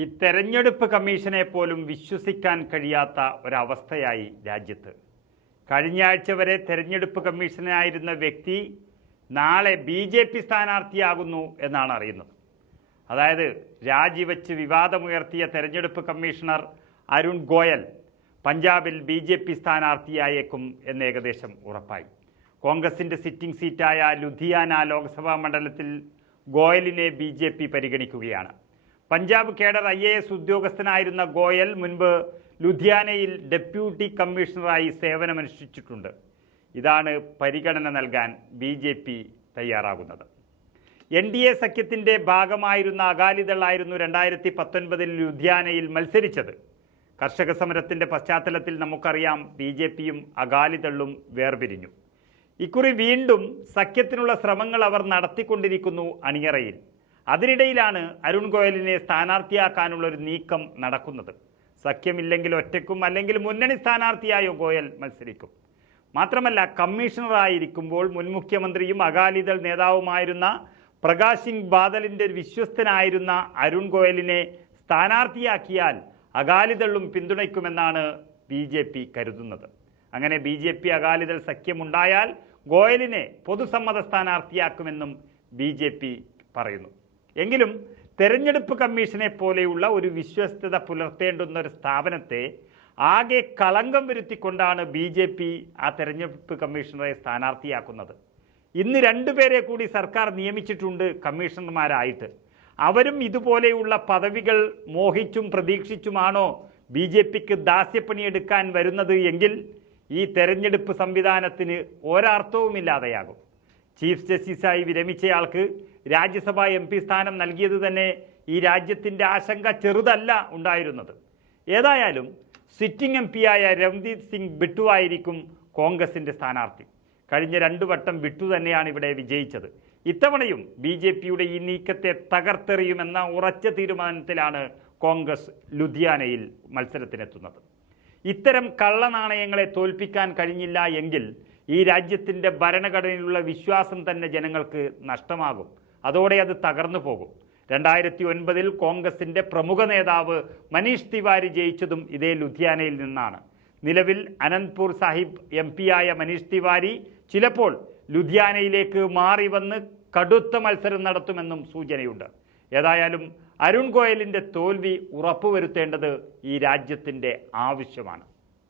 ഈ തെരഞ്ഞെടുപ്പ് കമ്മീഷനെ പോലും വിശ്വസിക്കാൻ കഴിയാത്ത ഒരവസ്ഥയായി രാജ്യത്ത്. കഴിഞ്ഞ ആഴ്ച വരെ തെരഞ്ഞെടുപ്പ് കമ്മീഷനായിരുന്ന വ്യക്തി നാളെ ബി ജെ പി സ്ഥാനാർത്ഥിയാകുന്നു എന്നാണ് അറിയുന്നത്. അതായത് രാജിവെച്ച് വിവാദമുയർത്തിയ തെരഞ്ഞെടുപ്പ് കമ്മീഷണർ അരുൺ ഗോയൽ പഞ്ചാബിൽ ബി ജെ പി സ്ഥാനാർത്ഥിയായേക്കും എന്ന് ഏകദേശം ഉറപ്പായി. കോൺഗ്രസിന്റെ സിറ്റിംഗ് സീറ്റായ ലുധിയാന ലോക്സഭാ മണ്ഡലത്തിൽ ഗോയലിനെ B പരിഗണിക്കുകയാണ്. Punjab cadre I A S ഉദ്യോഗസ്ഥനായിരുന്ന Goyal മുൻപ് ലുധിയാനയിൽ ഡെപ്യൂട്ടി കമ്മീഷണറായി സേവനമനുഷ്ഠിച്ചിട്ടുണ്ട്. ഇതാണ് പരിഗണന നൽകാൻ ബി ജെ പി തയ്യാറാകുന്നത്. എൻ ഡി എ സഖ്യത്തിന്റെ ഭാഗമായിരുന്ന അകാലിദളായിരുന്നു രണ്ടായിരത്തി പത്തൊൻപതിൽ ലുധിയാനയിൽ മത്സരിച്ചത്. കർഷക സമരത്തിന്റെ പശ്ചാത്തലത്തിൽ നമുക്കറിയാം ബി ജെ പിയും അകാലിദളും വേർപിരിഞ്ഞു. ഇക്കുറി വീണ്ടും സഖ്യത്തിനുള്ള ശ്രമങ്ങൾ അവർ നടത്തിക്കൊണ്ടിരിക്കുന്നു അണിയറയിൽ. അതിനിടയിലാണ് അരുൺ ഗോയലിനെ സ്ഥാനാർത്ഥിയാക്കാനുള്ള ഒരു നീക്കം നടക്കുന്നത്. സഖ്യമില്ലെങ്കിൽ ഒറ്റയ്ക്കും അല്ലെങ്കിൽ മുന്നണി സ്ഥാനാർത്ഥിയായോ ഗോയൽ മത്സരിക്കും. മാത്രമല്ല കമ്മീഷണറായിരിക്കുമ്പോൾ മുൻ മുഖ്യമന്ത്രിയും അകാലിദൾ നേതാവുമായിരുന്ന പ്രകാശ് സിംഗ് ബാദലിന്റെ വിശ്വസ്തനായിരുന്ന അരുൺ ഗോയലിനെ സ്ഥാനാർത്ഥിയാക്കിയാൽ അകാലിദളും പിന്തുണയ്ക്കുമെന്നാണ് ബി ജെ പി കരുതുന്നത്. അങ്ങനെ ബി ജെ പി അകാലിദൾ സഖ്യമുണ്ടായാൽ ഗോയലിനെ പൊതുസമ്മത സ്ഥാനാർത്ഥിയാക്കുമെന്നും ബി ജെ പി പറയുന്നു. എങ്കിലും തെരഞ്ഞെടുപ്പ് കമ്മീഷനെ പോലെയുള്ള ഒരു വിശ്വസ്തത പുലർത്തേണ്ടുന്ന ഒരു സ്ഥാപനത്തെ ആകെ കളങ്കം വരുത്തിക്കൊണ്ടാണ് ബി ജെ പി ആ തെരഞ്ഞെടുപ്പ് കമ്മീഷണറെ സ്ഥാനാർത്ഥിയാക്കുന്നത്. ഇന്ന് രണ്ടുപേരെ കൂടി സർക്കാർ നിയമിച്ചിട്ടുണ്ട് കമ്മീഷണർമാരായിട്ട്. അവരും ഇതുപോലെയുള്ള പദവികൾ മോഹിച്ചും പ്രതീക്ഷിച്ചുമാണോ ബി ജെ പിക്ക് ദാസ്യപ്പണിയെടുക്കാൻ വരുന്നത് എങ്കിൽ ഈ തെരഞ്ഞെടുപ്പ് സംവിധാനത്തിന് ഒരർത്ഥവുമില്ലാതെയാകും. ചീഫ് ജസ്റ്റിസായി വിരമിച്ചയാൾക്ക് രാജ്യസഭാ എം പി സ്ഥാനം നൽകിയത് തന്നെ ഈ രാജ്യത്തിന്റെ ആശങ്ക ചെറുതല്ല ഉണ്ടായിരുന്നത്. ഏതായാലും സിറ്റിംഗ് എം പിയായ രവ്ദീപ് സിംഗ് ബിട്ടു ആയിരിക്കും കോൺഗ്രസിന്റെ സ്ഥാനാർത്ഥി. കഴിഞ്ഞ രണ്ടു വട്ടം ബിട്ടു തന്നെയാണ് ഇവിടെ വിജയിച്ചത്. ഇത്തവണയും ബി ജെ പിയുടെ ഈ നീക്കത്തെ തകർത്തെറിയുമെന്ന ഉറച്ച തീരുമാനത്തിലാണ് കോൺഗ്രസ് ലുധിയാനയിൽ മത്സരത്തിനെത്തുന്നത്. ഇത്തരം കള്ളനാണയങ്ങളെ തോൽപ്പിക്കാൻ കഴിഞ്ഞില്ല എങ്കിൽ ഈ രാജ്യത്തിന്റെ ഭരണഘടനയിലുള്ള വിശ്വാസം തന്നെ ജനങ്ങൾക്ക് നഷ്ടമാകും. അതോടെ അത് തകർന്നു പോകും. രണ്ടായിരത്തി ഒൻപതിൽ കോൺഗ്രസിന്റെ പ്രമുഖ നേതാവ് മനീഷ് തിവാരി ജയിച്ചതും ഇതേ ലുധിയാനയിൽ നിന്നാണ്. നിലവിൽ അനന്ത്പൂർ സാഹിബ് എം പിയായ മനീഷ് തിവാരി ചിലപ്പോൾ ലുധിയാനയിലേക്ക് മാറി വന്ന് കടുത്ത മത്സരം നടത്തുമെന്നും സൂചനയുണ്ട്. ഏതായാലും അരുൺ ഗോയലിന്റെ തോൽവി ഉറപ്പുവരുത്തേണ്ടത് ഈ രാജ്യത്തിന്റെ ആവശ്യമാണ്.